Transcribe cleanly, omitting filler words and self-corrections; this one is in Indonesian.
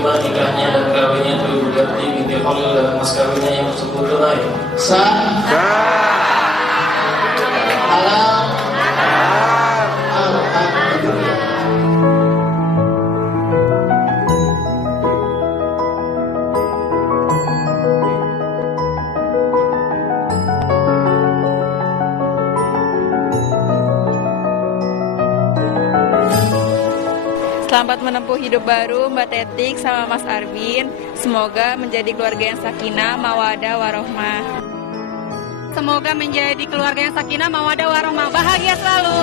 bagaimana nikahnya dan kawinnya itu berganti binti Khalil dan mas kawinnya yang tersebut tunai? Sah. Halal. Alhamdulillah. Selamat menempuh hidup baru Mbak Tetik sama Mas Arvin. Semoga menjadi keluarga yang sakinah, mawadah, warohmah. Semoga menjadi keluarga yang sakinah, mawadah, warohmah. Bahagia selalu.